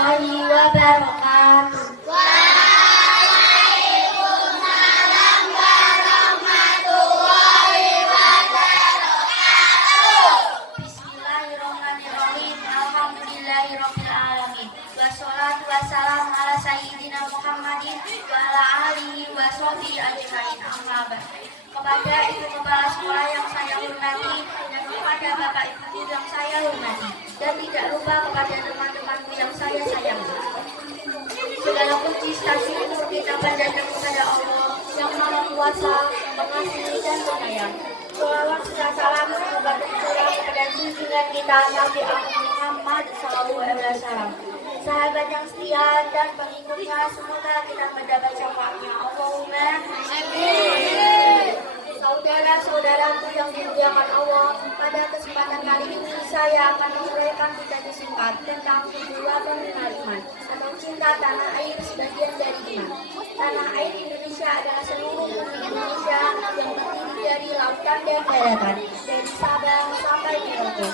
warahmatullahi wabarakatuh. Waalaikumsalam warahmatullahi wabarakatuh. Bismillahirrahmanirrahim. Alhamdulillahirabbil alamin. Wassalatu wassalamu ala sayyidina Muhammadin wa ala alihi wa sahbihi ajmain. Amma ba'd. Kepada Ibu Kepala Sekolah yang saya hormati dan kepada Bapak Ibu guru yang saya hormati, dan tidak lupa kepada teman-temanku yang saya sayangi. Segala puji stasi untuk kita panjatkan kepada Allah yang Maha Kuasa, Pengasih dan Penyayang. Shalawat serta salam semoga tercurah kepada junjungan kita Nabi Muhammad SAW. Sahabat yang setia dan pengikutnya, semoga kita mendapat syafaatnya. Allahumma amin. Saudara-saudaraku yang dimuliakan Allah, pada kesempatan kali ini saya akan menyampaikan kisah singkat tentang kedaulatan iman atau cinta tanah air sebagian dari iman. Tanah air Indonesia adalah seluruh bumi Indonesia yang terdiri dari lautan dan daratan, dari Sabang sampai Merauke.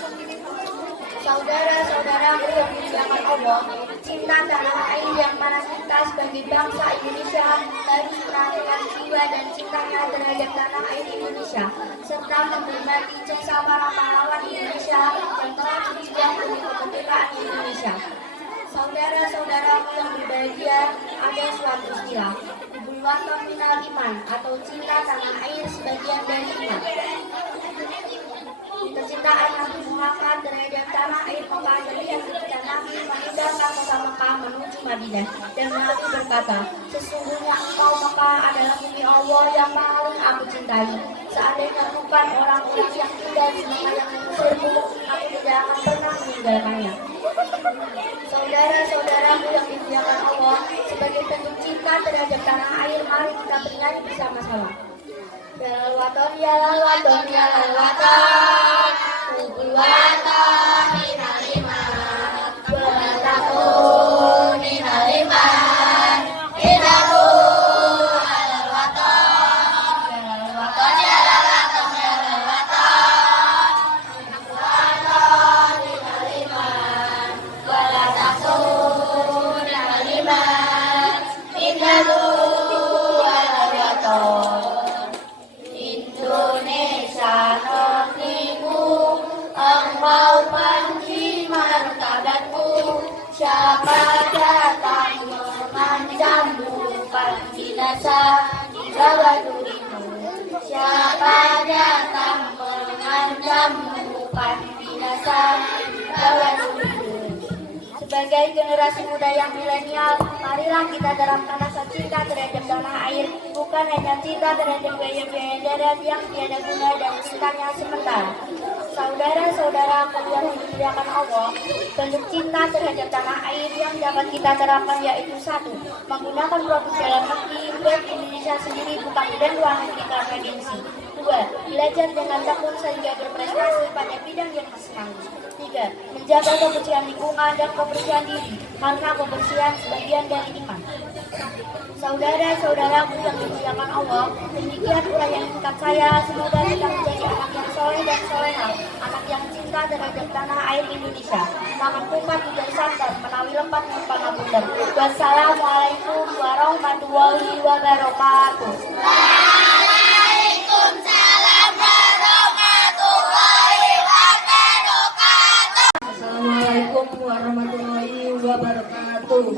Saudara-saudaraku yang dimuliakan Allah, cinta tanah air yang mana kita sebagai bangsa Indonesia harus menanamkan jiwa dan cintanya terhadap tanah air Indonesia, serta menghormati jasa para pahlawan Indonesia yang telah berjuang demi kemerdekaan Indonesia. Saudara-saudaraku yang berbahagia, ada suatu istilah, Bulan Minal Iman atau cinta tanah air sebagian dari iman. Kecintaan Nabi Muhammad terhadap tanah air Mekah yang ketika Nabi meninggalkan kota Mekah menuju Madinah, dan Nabi berkata, sesungguhnya engkau Mekah adalah bumi Allah yang paling aku cintai. Seandainya bukan orang-orang yang tinggal di Mekah yang mengusirku, aku tidak akan pernah meninggalkannya. Saudara-saudaraku yang dimuliakan Allah, sebagai bentuk cinta terhadap tanah air, mari kita bernyanyi bersama-sama. Ya lal waton, ya lal waton, ya lal waton, hubul waton minal iman, walatun minal iman, innahu alal waton, ya lal waton, ya lal waton, ya lal waton, hubul waton minal iman, walatun minal iman, innahu alal waton. Indonesia negeriku, engkau panji martabatku. Siapa datang mengancammu, binasa bawa durimu. Siapa datang mengancammu, binasa bawa durimu. Sebagai generasi muda yang milenial, marilah kita terapkan rasa cinta terhadap tanah air, bukan hanya cinta terhadap gaya-gaya darat yang tiada guna dan cintanya sementara. Saudara-saudara yang dimuliakan Allah, bentuk cinta terhadap tanah air yang dapat kita terapkan yaitu: 1. Menggunakan produk dalam negeri brand Indonesia sendiri, bukan brand luar negeri karena gengsi. 2. Belajar dengan tekun sehingga berprestasi pada bidang yang disenangi. 3. Menjaga kebersihan lingkungan dan kebersihan diri, karena kebersihan sebagian dari iman. Saudara-saudaraku yang dimuliakan Allah, demikian uraian singkat saya. Semoga kita menjadi anak yang soleh dan solehah, anak yang cinta terhadap tanah air Indonesia. Makan kupat tidak santan, menawi lempat mumpana bundar. Wassalamualaikum warahmatullahi wabarakatuh. Waalaikumsalam warahmatullahi wabarakatuh. Assalamualaikum warahmatullahi wabarakatuh.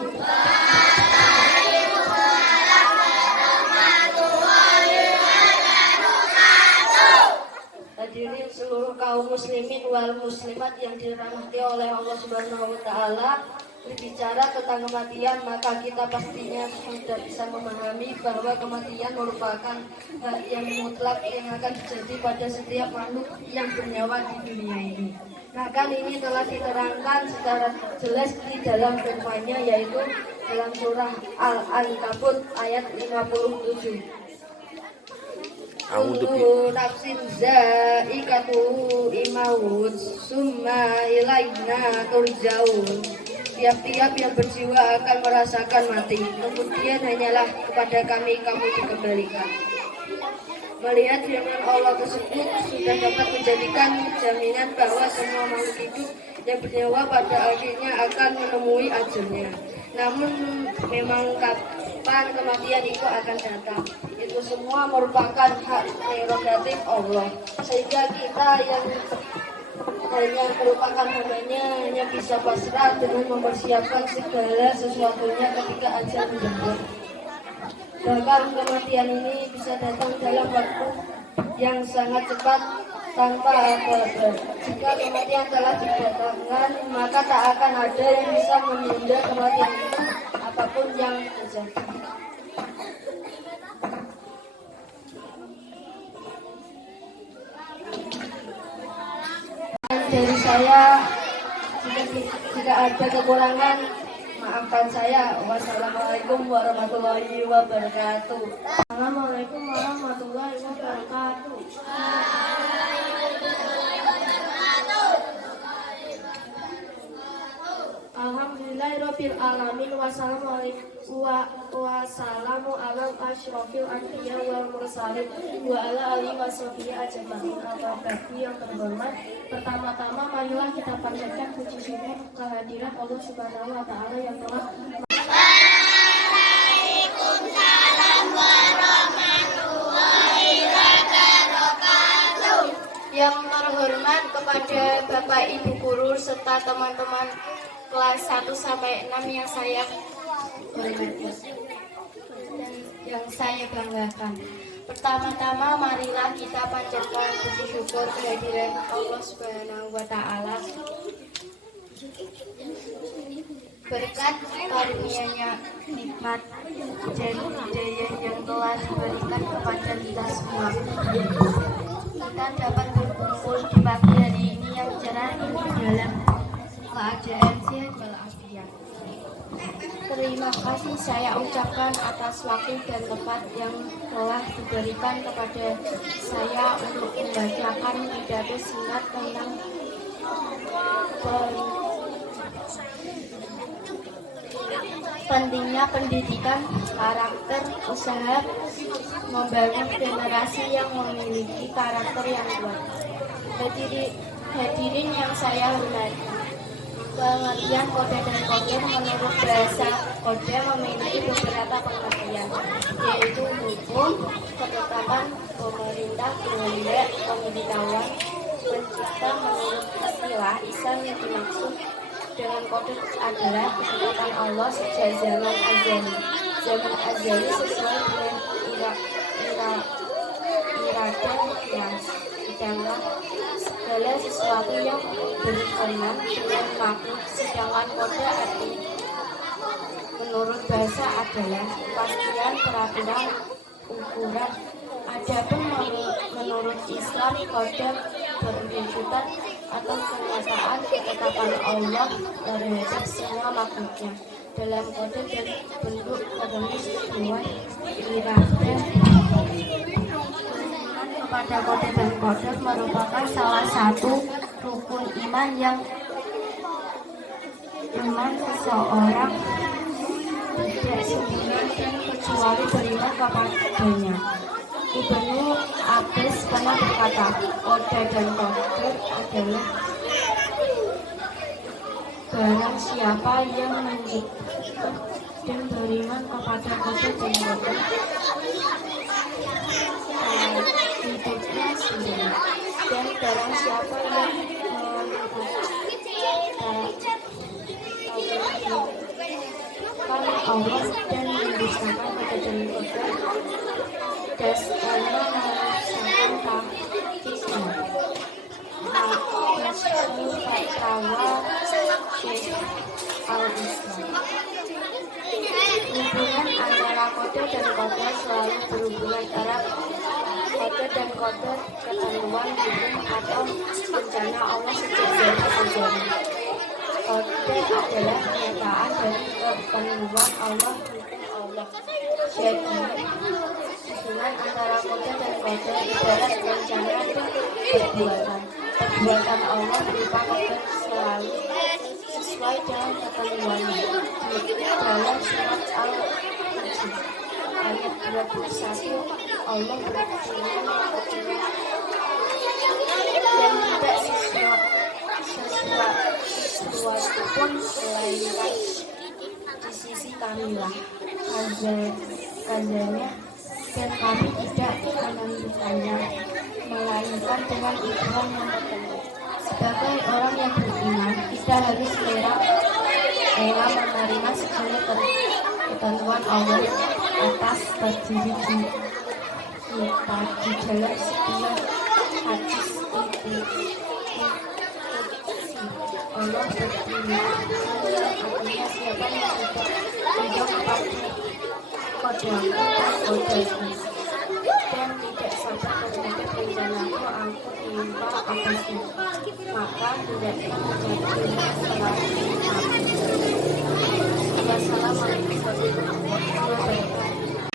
Hadirin seluruh kaum muslimin wal muslimat yang dirahmati oleh Allah Subhanahu wa taala, berbicara tentang kematian, maka kita pastinya sudah bisa memahami bahwa kematian merupakan hal yang mutlak yang akan terjadi pada setiap makhluk yang bernyawa di dunia ini. Maka ini telah diterangkan secara jelas di dalam firman-Nya, yaitu dalam surah Al-Ankabut ayat 57. Kullu nafsin za'iqatul maut summa ilaina turja'un. Tiap-tiap yang berjiwa akan merasakan mati, kemudian hanyalah kepada kami kamu dikembalikan. Melihat firman Allah tersebut sudah dapat menjadikan jaminan bahwa semua makhluk hidup yang bernyawa pada akhirnya akan menemui ajalnya. Namun memang kapan kematian itu akan datang. Itu semua merupakan hak prerogatif Allah. Sehingga kita yang hanya merupakan hambanya hanya bisa pasrah dengan mempersiapkan segala sesuatunya ketika ajal menjemput. Bahkan kematian ini bisa datang dalam waktu yang sangat cepat tanpa apa-apa. Jika kematian telah didatangkan, maka tak akan ada yang bisa menunda kematian itu, apapun yang terjadi. Dari saya, jika ada kekurangan, maafkan saya. Wassalamualaikum warahmatullahi wabarakatuh. Assalamualaikum warahmatullahi wabarakatuh. Alhamdulillahirabbil alamin wassalamu ala asyrofil anbiya wal mursalin wa ala alihi washabihi ajmain. Yang terhormat, pertama-tama marilah kita panjatkan puji syukur kehadiran Allah Subhanahu wa taala yang telah Waalaikumsalam warahmatullahi wabarakatuh. Yang terhormat kepada Bapak Ibu guru serta teman-teman kelas 1 sampai 6 yang saya hormati dan yang saya banggakan. Pertama-tama marilah kita panjatkan puji syukur kehadiran Allah Subhanahu wa taala. Berkat karunia-Nya, nikmat dan hidayah yang telah diberikan kepada kita semua, kita dapat berkumpul di pagi hari ini yang cerah ini dalam keadaan sehat walafiat. Terima kasih saya ucapkan atas waktu dan tempat yang telah diberikan kepada saya untuk membacakan pidato singkat tentang pentingnya pendidikan karakter, usaha membangun generasi yang memiliki karakter yang kuat. Hadirin yang saya hormati, pengertian kode dan kode menurut bahasa kode memiliki beberapa pengertian, yaitu hukum, ketetapan pemerintah, kehendak, pemberitahuan, pencipta. Menurut istilah Islam yang dimaksud dengan kode adalah ketetapan Allah sejak zaman azali. Zaman azali sesuai dengan iradah yang sedangkan segala sesuatu yang berkenan dengan makhluk. Sedangkan kode arti menurut bahasa adalah kepastian, peraturan, ukuran. Adapun menurut Islam, kode berwujudan atau kenyataan ketetapan Allah terhadap semua makhluknya dalam kode dan bentuk tertulis sesuai iradah. Kepada kode dan kode merupakan salah satu rukun iman yang seseorang tidak sebenarnya kecuali beriman kepadanya. Ibnu Abbas pernah berkata, kode dan kode adalah barang siapa yang menyebut dan beriman kepada kode dan kode hidupnya sendiri, dan barang siapa yang Allah dan mendustakan kode dan kode dasarnya merupakan taktisnya. Nasrul Fatawa Syekh Al-Islam. Hubungan antara kode dan kode selalu berhubungan erat. Kode dan kode ketentuan hukum atau rencana Allah sejak zaman azali. Kode adalah kenyataan dari ketentuan Allah, hukum Allah. Jadi hubungan antara kode dan kode ibarat rencana dan perbuatan. Perbuatan Allah berupa kode selalu sesuai dengan ketentuannya. Dalam surat Al-Hajj ayat 21, Allah berfirman dan tidak sesuatu sesuatu pun melainkan di sisi kamilah. Kazanya, dan kami tidak menentukannya, melainkan dengan ukuran yang tertentu. Sebagai orang yang beriman, kita harus rela menerima segala ketentuan Allah atas diri kita di dalam sebuah hadis itu. Allah berfirman, artinya siapa yang tidak kepadaku dan tidak sabar terhadap rencanaku, aku minta atasnya, maka hendaknya menjadi selalu. Wassalamualaikum warahmatullahi wabarakatuh.